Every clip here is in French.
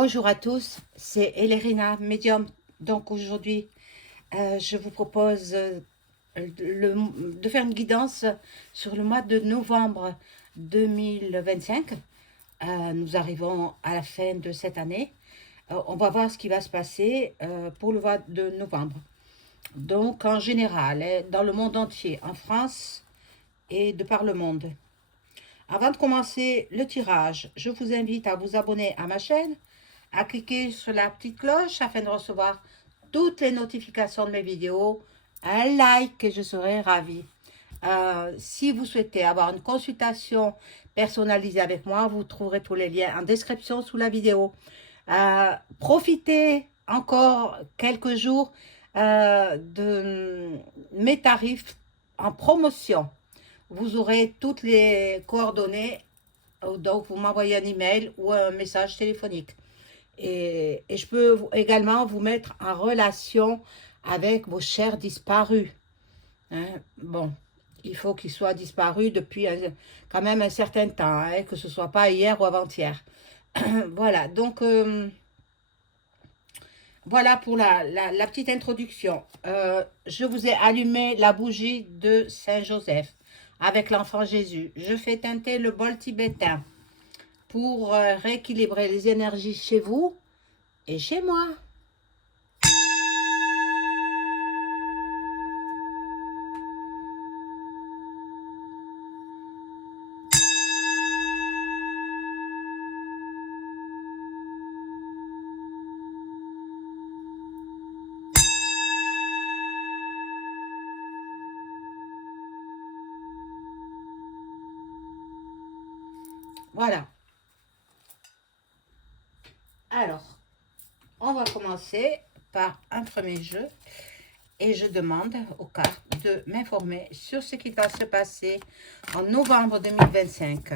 Bonjour à tous, c'est Elerina, médium. Donc aujourd'hui, je vous propose de faire une guidance sur le mois de novembre 2025. Nous arrivons à la fin de cette année. On va voir ce qui va se passer pour le mois de novembre. Donc en général, dans le monde entier, en France et de par le monde. Avant de commencer le tirage, je vous invite à vous abonner à ma chaîne, à cliquer sur la petite cloche afin de recevoir toutes les notifications de mes vidéos, un like et je serai ravie. Si vous souhaitez avoir une consultation personnalisée avec moi, vous trouverez tous les liens en description sous la vidéo. Profitez encore quelques jours de mes tarifs en promotion. Vous aurez toutes les coordonnées, donc vous m'envoyez un email ou un message téléphonique. Et je peux également vous mettre en relation avec vos chers disparus. Hein. Bon, il faut qu'ils soient disparus depuis quand même un certain temps, hein, que ce ne soit pas hier ou avant-hier. Voilà, donc voilà pour la petite introduction. Je vous ai allumé la bougie de Saint-Joseph avec l'enfant Jésus. Je fais teinter le bol tibétain pour rééquilibrer les énergies chez vous et chez moi. Voilà. Alors, on va commencer par un premier jeu et je demande aux cartes de m'informer sur ce qui va se passer en novembre 2025.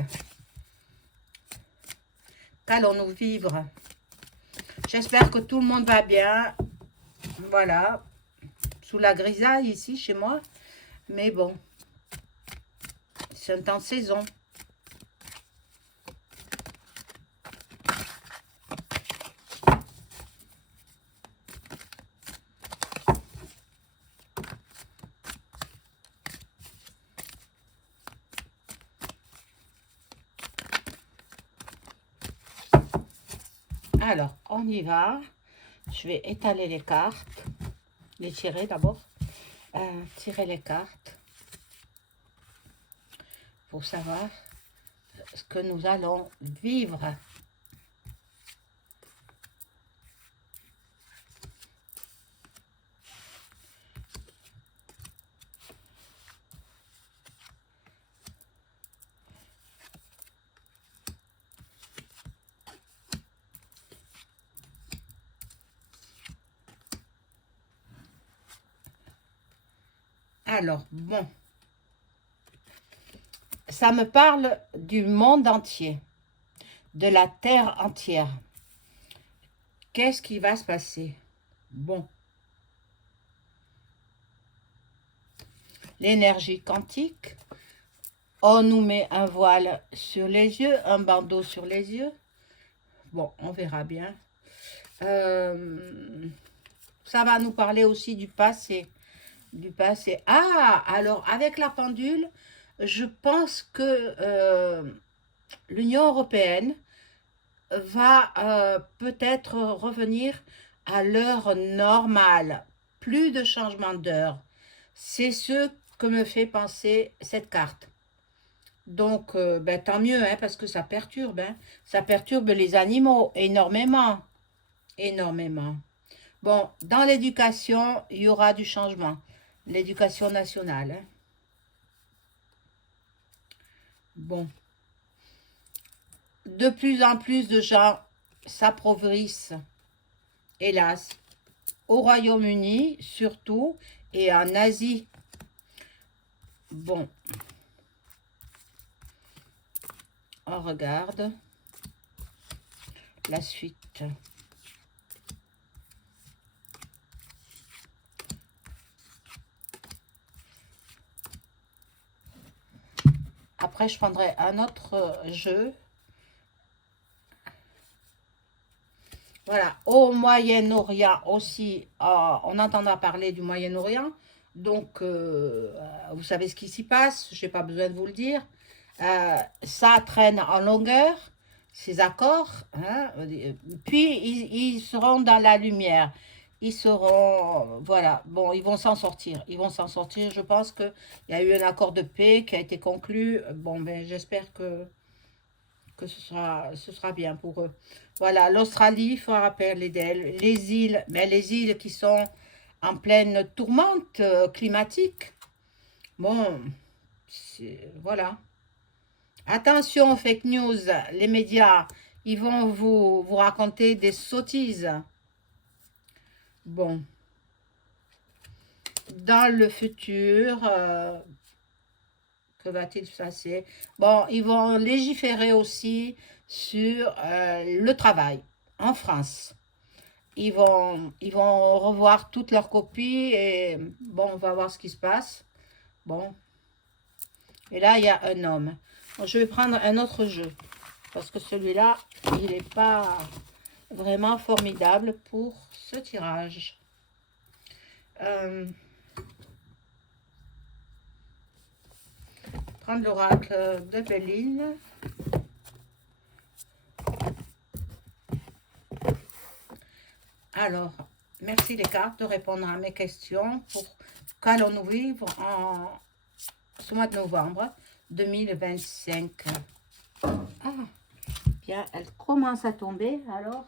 Qu'allons-nous vivre? J'espère que tout le monde va bien. Voilà, sous la grisaille ici chez moi. Mais bon, c'est un temps de saison. Alors, on y va. Je vais étaler les cartes. Les tirer d'abord. Tirer les cartes. Pour savoir ce que nous allons vivre. Alors, bon. Ça me parle du monde entier, de la terre entière. Qu'est-ce qui va se passer? Bon. L'énergie quantique. On nous met un voile sur les yeux, un bandeau sur les yeux. Bon, on verra bien. Ça va nous parler aussi du passé. Du passé. Ah, alors avec la pendule, je pense que l'Union européenne va peut-être revenir à l'heure normale. Plus de changement d'heure. C'est ce que me fait penser cette carte. Donc, ben, tant mieux, hein, parce que ça perturbe. Hein. Ça perturbe les animaux énormément. Énormément. Bon, dans l'éducation, il y aura du changement. L'éducation nationale. Hein. Bon. De plus en plus de gens s'appauvrissent, hélas, au Royaume-Uni surtout et en Asie. Bon. On regarde la suite. Après, je prendrai un autre jeu. Voilà, au Moyen-Orient aussi, on entendra parler du Moyen-Orient. Donc, vous savez ce qui s'y passe, je n'ai pas besoin de vous le dire. Ça traîne en longueur, ces accords, hein. Puis ils seront dans la lumière. Ils seront, voilà, bon, ils vont s'en sortir. Ils vont s'en sortir. Je pense qu'il y a eu un accord de paix qui a été conclu. Bon, ben, j'espère que ce sera bien pour eux. Voilà, l'Australie, il faut rappeler d'elle. Les îles, mais les îles qui sont en pleine tourmente climatique. Bon, voilà. Attention, fake news, les médias, ils vont vous raconter des sottises. Bon, dans le futur, que va-t-il se passer? Bon, ils vont légiférer aussi sur le travail en France. Ils vont revoir toutes leurs copies et bon, on va voir ce qui se passe. Bon, et là, il y a un homme. Bon, je vais prendre un autre jeu parce que celui-là, il n'est pas vraiment formidable pour ce tirage. Prendre l'oracle de Béline. Alors, merci les cartes de répondre à mes questions pour qu'allons-nous vivre en ce mois de novembre 2025. Ah, bien, elle commence à tomber, alors.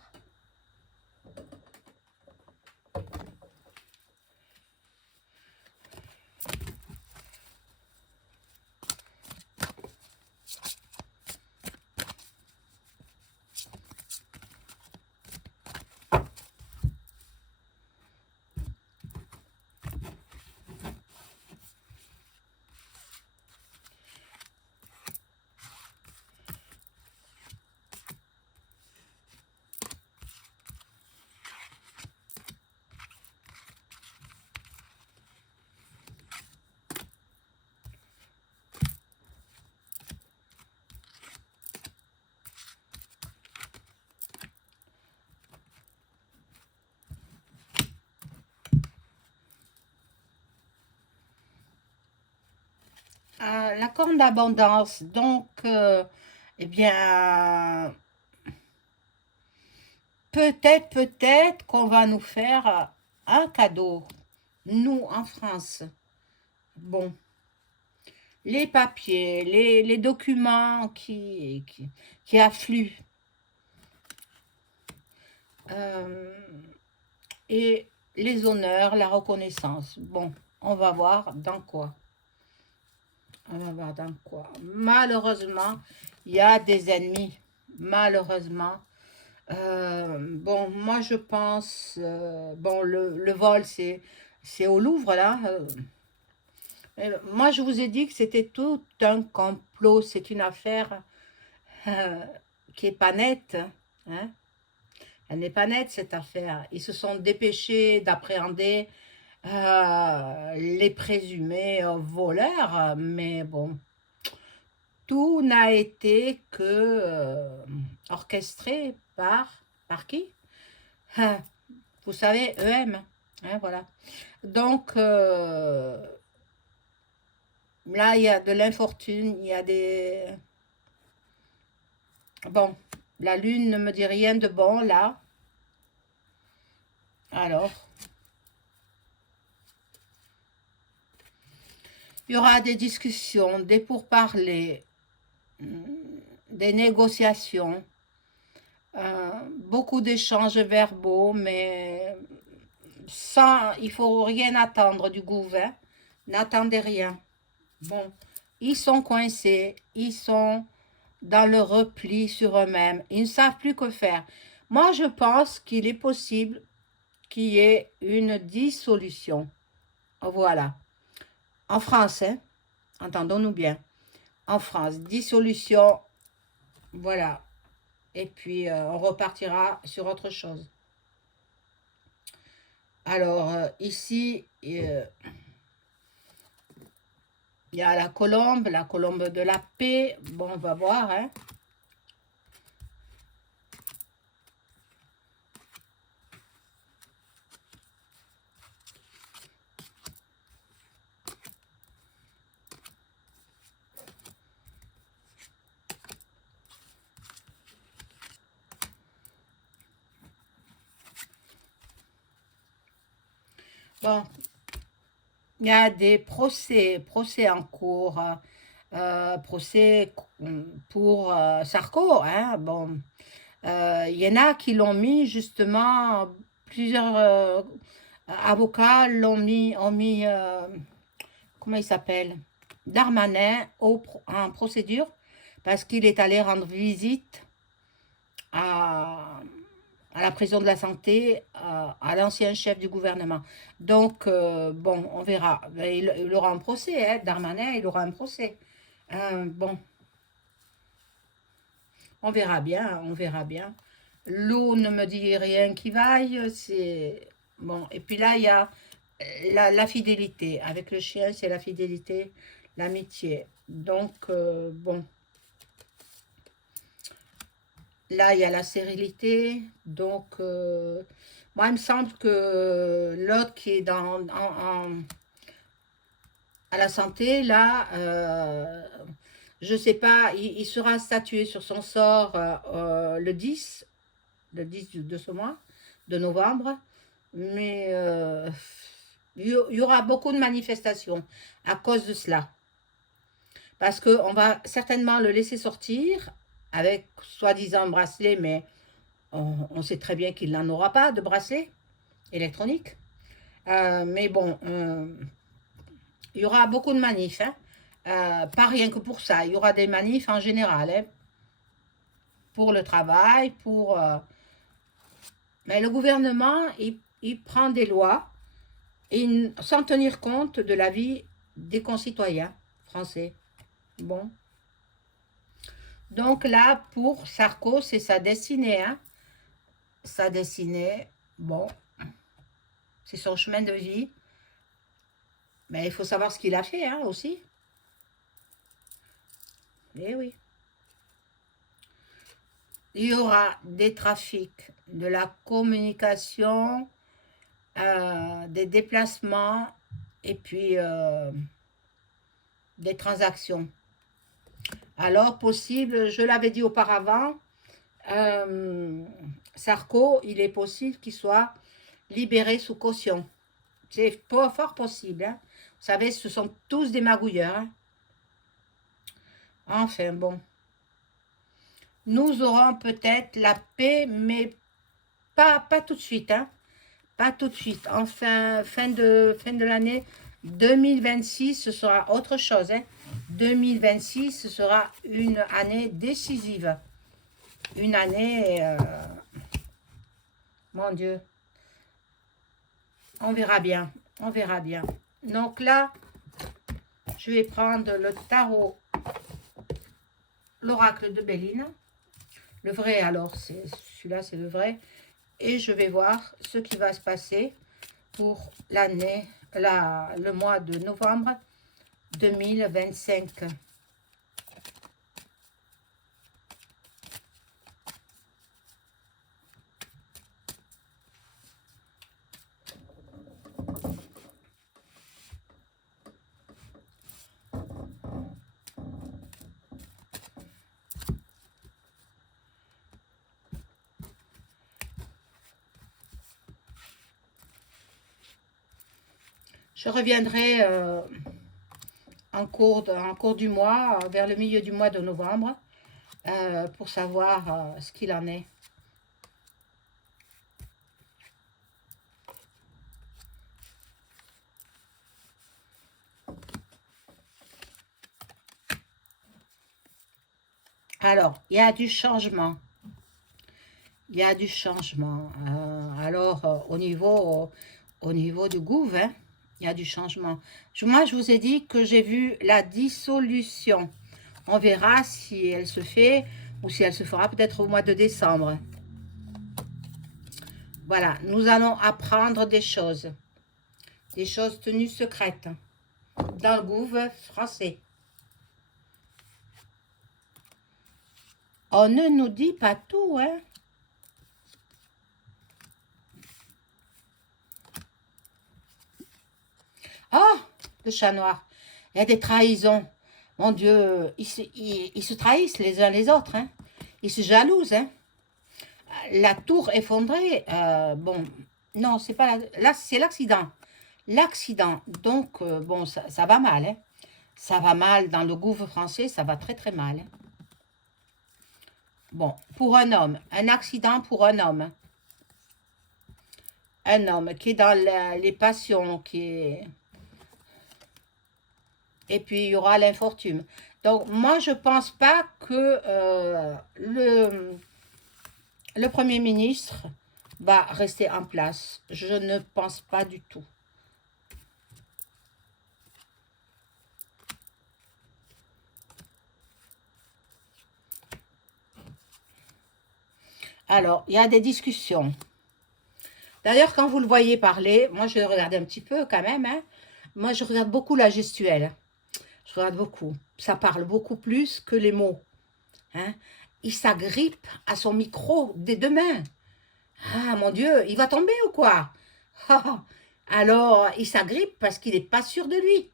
La corne d'abondance, donc, eh bien, peut-être qu'on va nous faire un cadeau, nous, en France. Bon, les papiers, les documents qui affluent, euh, et les honneurs, la reconnaissance. Bon, on va voir dans quoi. On va voir dans quoi. Malheureusement, il y a des ennemis. Malheureusement. Bon, moi je pense, bon, le vol c'est au Louvre là. Moi je vous ai dit que c'était tout un complot, c'est une affaire euh, qui est pas nette, hein. Elle n'est pas nette cette affaire. Ils se sont dépêchés d'appréhender les présumés voleurs, mais bon, tout n'a été que orchestré par qui? Ah, vous savez, EM, hein, voilà. Donc, là, il y a de l'infortune, il y a des... Bon, la lune ne me dit rien de bon, là. Alors, il y aura des discussions, des pourparlers, des négociations, beaucoup d'échanges verbaux, mais sans, il faut rien attendre du gouvernement. N'attendez rien. Bon, ils sont coincés, ils sont dans le repli sur eux-mêmes, ils ne savent plus que faire. Moi, je pense qu'il est possible qu'il y ait une dissolution. Voilà. En France, hein, entendons-nous bien. En France, dissolution, voilà. Et puis, on repartira sur autre chose. Alors, ici, il y a la colombe de la paix. Bon, on va voir, hein. Bon, il y a des procès en cours, procès pour Sarko, hein, bon. Il y en a qui l'ont mis justement, plusieurs avocats ont mis, comment il s'appelle, Darmanin en procédure parce qu'il est allé rendre visite à, à la prison de la santé à l'ancien chef du gouvernement. Donc, bon, on verra. Il aura un procès, hein, Darmanin, il aura un procès. Bon, on verra bien, on verra bien. L'eau ne me dit rien qui vaille, c'est... Bon, et puis là, il y a la fidélité. Avec le chien, c'est la fidélité, l'amitié. Donc, bon, là, il y a la stérilité. Donc, moi, il me semble que l'autre qui est à la santé, là, je sais pas, il sera statué sur son sort le 10 de ce mois, de novembre. Mais il y aura beaucoup de manifestations à cause de cela. Parce qu'on va certainement le laisser sortir avec soi-disant bracelet, mais on sait très bien qu'il n'en aura pas de bracelet électronique. Mais bon, il y aura beaucoup de manifs, hein. Pas rien que pour ça, il y aura des manifs en général, hein, pour le travail, pour... mais le gouvernement, il prend des lois sans tenir compte de la vie des concitoyens français. Bon. Donc là, pour Sarko, c'est sa destinée, hein. Sa destinée, bon, c'est son chemin de vie. Mais il faut savoir ce qu'il a fait, hein, aussi. Eh oui. Il y aura des trafics, de la communication, des déplacements et puis des transactions. Alors, possible, je l'avais dit auparavant, Sarko, il est possible qu'il soit libéré sous caution. C'est pas fort possible, hein. Vous savez, ce sont tous des magouilleurs, hein. Enfin, bon. Nous aurons peut-être la paix, mais pas tout de suite, hein. Pas tout de suite. Enfin, fin de l'année 2026, ce sera autre chose, hein. 2026, ce sera une année décisive. Une année... mon Dieu. On verra bien. On verra bien. Donc là, je vais prendre le tarot, l'oracle de Béline. Le vrai, alors, celui-là, c'est le vrai. Et je vais voir ce qui va se passer pour l'année, le mois de novembre 2025. Je reviendrai en cours du mois, vers le milieu du mois de novembre, pour savoir ce qu'il en est. Alors, il y a du changement. Il y a du changement. Alors, au niveau du gouv, hein, il y a du changement. Moi, je vous ai dit que j'ai vu la dissolution. On verra si elle se fait ou si elle se fera peut-être au mois de décembre. Voilà, nous allons apprendre des choses tenues secrètes dans le gouv français. On ne nous dit pas tout, hein. Oh, le chat noir. Il y a des trahisons. Mon Dieu, ils se trahissent les uns les autres, hein. Ils se jalousent, hein. La tour effondrée, bon, non, c'est pas là, c'est l'accident. L'accident, donc, bon, ça va mal, hein. Ça va mal dans le gouffre français, ça va très très mal, hein. Bon, pour un homme, un accident pour un homme, hein. Un homme qui est dans les passions, qui est... Et puis, il y aura l'infortune. Donc, moi, je pense pas que le Premier ministre va rester en place. Je ne pense pas du tout. Alors, il y a des discussions. D'ailleurs, quand vous le voyez parler, moi, je le regarde un petit peu quand même, hein. Moi, je regarde beaucoup la gestuelle. Je regarde beaucoup. Ça parle beaucoup plus que les mots, hein. Il s'agrippe à son micro des deux mains. Ah, mon Dieu, il va tomber ou quoi? Alors, il s'agrippe parce qu'il n'est pas sûr de lui.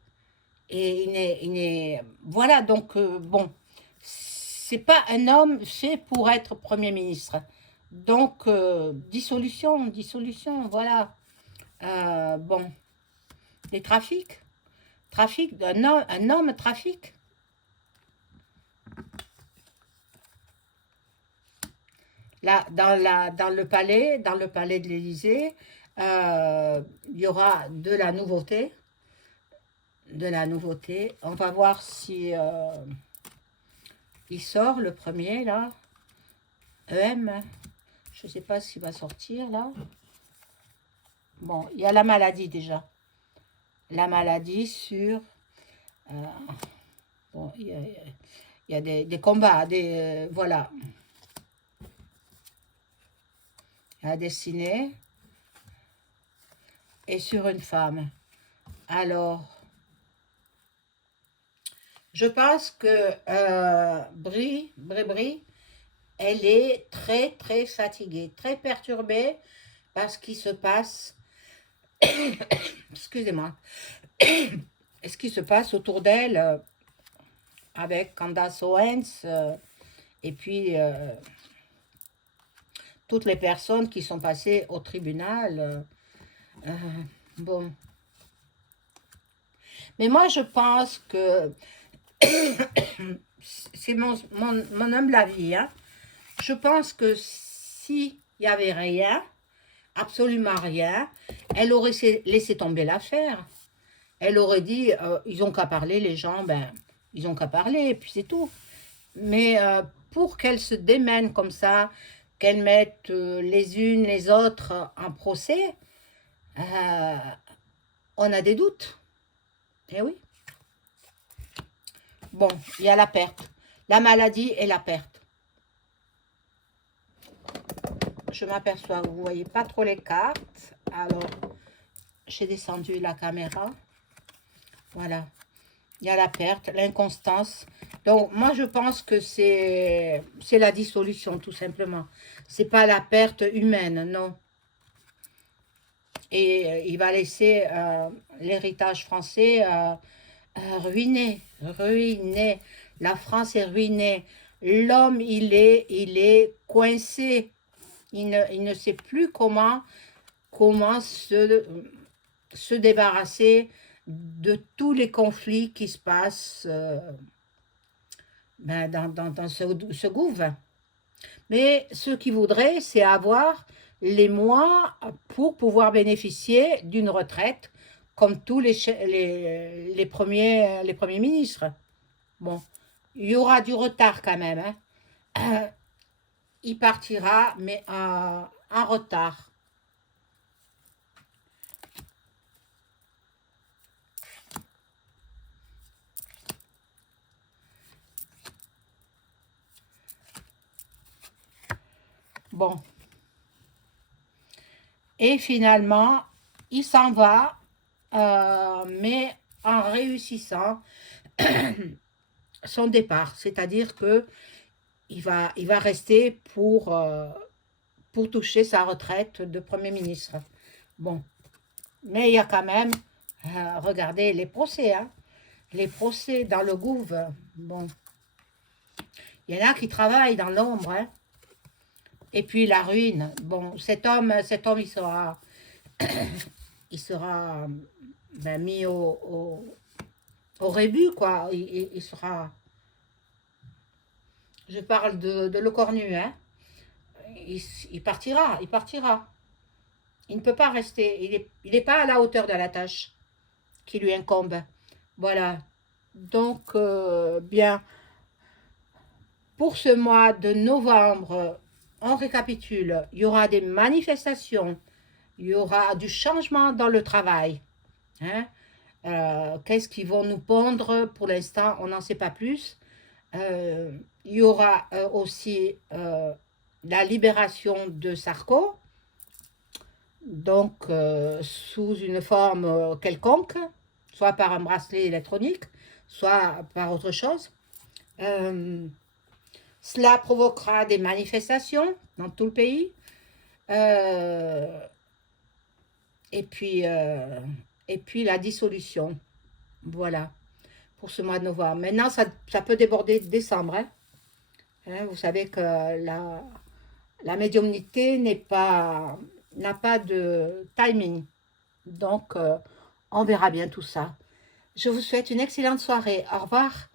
Et voilà, donc, bon, c'est pas un homme fait pour être Premier ministre. Donc, dissolution, dissolution, voilà. Bon, les trafics, trafic, un homme trafic. Là, dans le palais de l'Élysée, il y aura de la nouveauté, de la nouveauté. On va voir si il sort le premier là, EM. Je ne sais pas s'il va sortir là. Bon, il y a la maladie déjà. La maladie sur... bon, il y a des combats, voilà. À dessiner. Et sur une femme. Alors, je pense que Brie, elle est très très fatiguée, très perturbée par ce qui se passe, excusez-moi, ce qui se passe autour d'elle avec Candace Owens et puis toutes les personnes qui sont passées au tribunal. Bon. Mais moi, je pense que c'est mon humble avis, hein. Je pense que s'il n'y avait rien, absolument rien, elle aurait laissé tomber l'affaire. Elle aurait dit, ils ont qu'à parler, les gens, ben, ils ont qu'à parler, et puis c'est tout. Mais pour qu'elle se démène comme ça, qu'elle mette les unes les autres en procès, on a des doutes. Eh oui. Bon, il y a la perte. La maladie et la perte. Je m'aperçois, vous ne voyez pas trop les cartes. Alors, j'ai descendu la caméra. Voilà. Il y a la perte, l'inconstance. Donc, moi, je pense que c'est la dissolution, tout simplement. C'est pas la perte humaine, non. Et il va laisser l'héritage français ruiné, ruiné. La France est ruinée. L'homme, il est coincé. Il ne sait plus comment se débarrasser de tous les conflits qui se passent ben, dans ce gouffre. Mais ce qu'il voudrait, c'est avoir les mois pour pouvoir bénéficier d'une retraite comme tous les premiers ministres. Bon, il y aura du retard quand même, hein. Il partira, mais en retard. Bon. Et finalement, il s'en va, mais en réussissant son départ. C'est-à-dire que il va rester pour toucher sa retraite de Premier ministre. Bon. Mais il y a quand même, regardez les procès, hein. Les procès dans le gouffre. Bon. Il y en a qui travaillent dans l'ombre, hein. Et puis la ruine. Bon, cet homme, il sera il sera ben, mis au rébut, quoi. Il sera... Je parle de Le Cornu, hein. Il partira, il partira. Il ne peut pas rester. Il est pas à la hauteur de la tâche qui lui incombe. Voilà. Donc, bien, pour ce mois de novembre, on récapitule. Il y aura des manifestations. Il y aura du changement dans le travail. Hein. Qu'est-ce qu'ils vont nous pondre? Pour l'instant, on n'en sait pas plus. Il y aura aussi la libération de Sarko, donc sous une forme quelconque, soit par un bracelet électronique, soit par autre chose. Cela provoquera des manifestations dans tout le pays. Euh, et puis la dissolution. Voilà, pour ce mois de novembre. Maintenant, ça peut déborder de décembre. Hein. Hein, vous savez que la médiumnité n'a pas de timing. Donc, on verra bien tout ça. Je vous souhaite une excellente soirée. Au revoir.